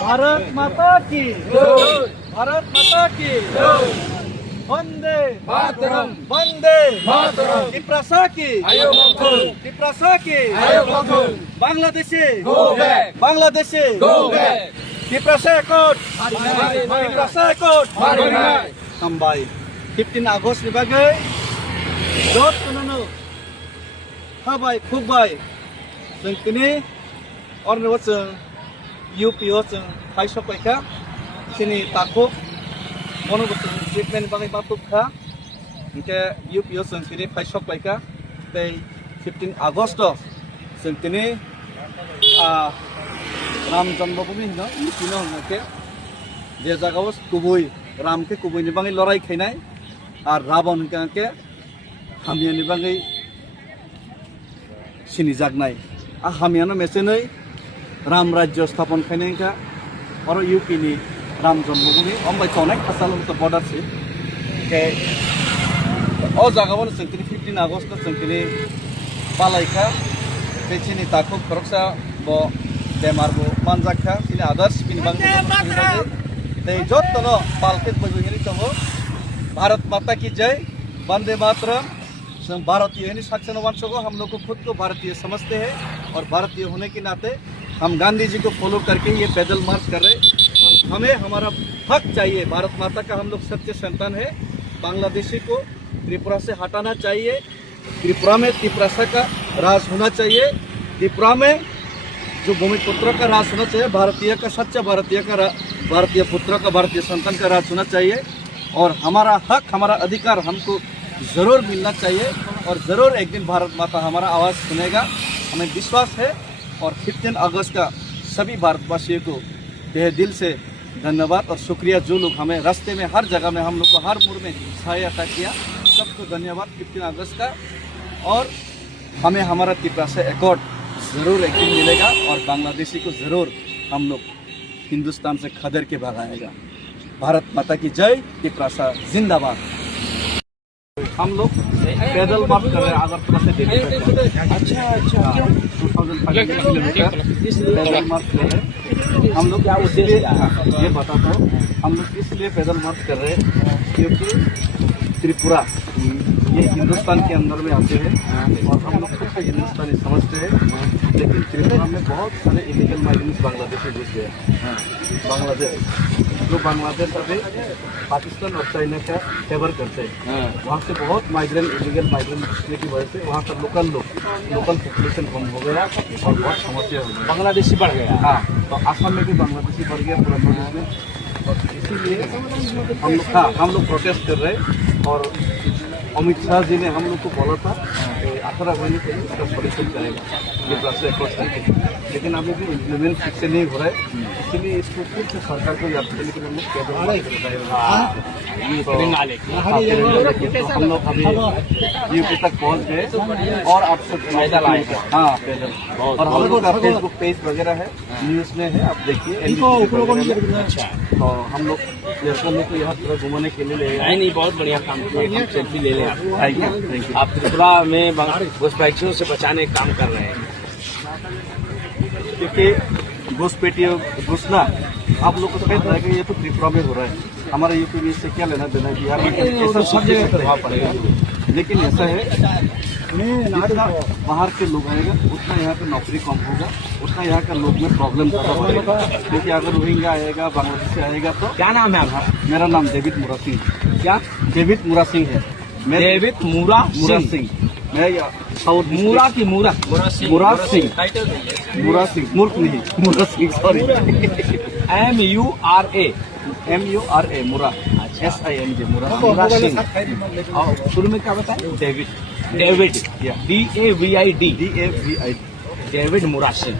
भारत माता की, भारत माता की, वंदे मातरम, वंदे मातरम, त्रिपुरा की, आयो बखुल, त्रिपुरा की, आयो बखुल, बांग्लादेशे, go back, बांग्लादेशे, go back, त्रिपुरा कोट, Mari naik, त्रिपुरा कोट, mari naik, sampai 15 Agustus ni bagai dot kono habai khubbai जों kini orne wachung UP wachung paisok paika sini takuk mono wachung treatment bagai batuk kha ke UP wachung kini paisok paika tei 15 August जों kini Ram Janmabhumi hino UP no ke je jagao kubui Ram ke kubui ni bangai lorai khainai ar Ravan ke hamiya ni bangai sini jagnai hamiya no mesenai Ram Rajya Sthapan khainai ka oro UP ni Ram Janmabhumi ombai tonai khasalum to border si ke o jagao no sengkini 15 August no sengkini palaika sini takuk koroksa bo bemar bo manjakha sini others kini bangai dei jottono palket bojungini tongo Bharat माता की जय वंदे मातरम भारतीय है साक्षर वंश को हम लोग को खुद को भारतीय समझते हैं और भारतीय होने के नाते हम गांधी जी को फॉलो करके ये पैदल मार्च कर रहे और हमें हमारा हक चाहिए भारत माता का हम लोग सच्चे संतान है बांग्लादेशी को त्रिपुरा से हटाना चाहिए त्रिपुरा में त्रिपुरा का राज होना चाहिए त्रिपुरा में जो भूमिपुत्र का राज होना चाहिए भारतीय का सच्चा भारतीय पुत्र का भारतीय संतान का राज होना चाहिए और हमारा हक हमारा अधिकार हमको ज़रूर मिलना चाहिए और ज़रूर एक दिन भारत माता हमारा आवाज़ सुनेगा हमें विश्वास है और 15 अगस्त का सभी भारतवासियों को तहे दिल से धन्यवाद और शुक्रिया जो लोग हमें रास्ते में हर जगह में हम लोग को हर मोड़ में सहायता किया सबको धन्यवाद 15 अगस्त का और हमें हमारा त्रिपुरा से एकॉर्ड ज़रूर एक दिन मिलेगा और बांग्लादेशी को ज़रूर हम लोग हिंदुस्तान से खदेड़ के भगाएगा भारत माता की जय त्रिपुरा जिंदाबाद हम लोग पैदल मार्च कर रहे हैं अगरतला से दिल्ली तक अच्छा 2005 किलोमीटर पैदल मार्च कर रहे हैं हम लोग क्या उद्देश्य ये बताता हूँ हम लोग इसलिए पैदल मार्च कर रहे हैं क्योंकि त्रिपुरा ये हिंदुस्तान के अंदर में आते हैं और हम लोग खुद को हिंदुस्तानी समझते हैं लेकिन त्रिपुरा में बहुत सारे इलीगल माइग्रेंट्स बांग्लादेशी घुस गए बांग्लादेश जो बांग्लादेश अभी पाकिस्तान और चाइना का फेवर करते हैं वहाँ से बहुत इलीगल माइग्रेंट घुसने की वजह से वहाँ का लोकल पॉपुलेशन कम हो गया और बहुत समस्या हो गई बांग्लादेशी बढ़ गया हाँ तो आसाम में भी बांग्लादेशी बढ़ गया पूरा प्रदेश में और इसीलिए हम लोग प्रोटेस्ट कर रहे हैं और अमित शाह जी ने हम लोग को बोला था 18 महीने के लिए इसका सॉल्यूशन करेगा ये प्रोसेस अप्रोच करके लेकिन अभी भी इम्प्लीमेंट ठीक से नहीं हो रहा है इसलिए इसको फिर से सरकार को याद करने के लिए हम लोग हम लोग अभी यूपी तक पहुँच गए और आपसे पैदल आएगा हाँ पैदल और हम लोग का फेसबुक पेज वगैरह है न्यूज़ में है आप देखिए तो हम लोग लड़कों को यहाँ पूरा घुमाने के लिए नहीं बहुत बढ़िया काम किया सेल्फी ले लें थैंक यू आप त्रिपुरा में घुसपैठियों से बचाने का काम कर रहे हैं क्योंकि घुसपैठियों घुसना आप लोग को सफेद रहेगा ये तो त्रिपुरा में हो रहा है हमारा यूपी में इससे क्या लेना देना बिहार में ऐसा सब जगह प्रभाव पड़ेगा लेकिन ऐसा है जितना बाहर के लोग आएगा उतना यहाँ पे नौकरी कम होगा उतना यहाँ का लोग में प्रॉब्लम ज़्यादा बढ़ेगा क्योंकि अगर रोहिंग्या आएगा बांग्लादेश से आएगा तो क्या नाम है आपका मेरा नाम डेविड मुरा सिंह क्या डेविड मुरा सिंह है डेविड मुरा सिंह मैं साउथ मुरा की मुरा मुरा सिंह मूर्ख नहीं मुरा सिंह सॉरी MURA मुरा SING मुरा सिंह और शुरू में क्या बताए डेविड DAVID DAVID डेविड मुरा सिंह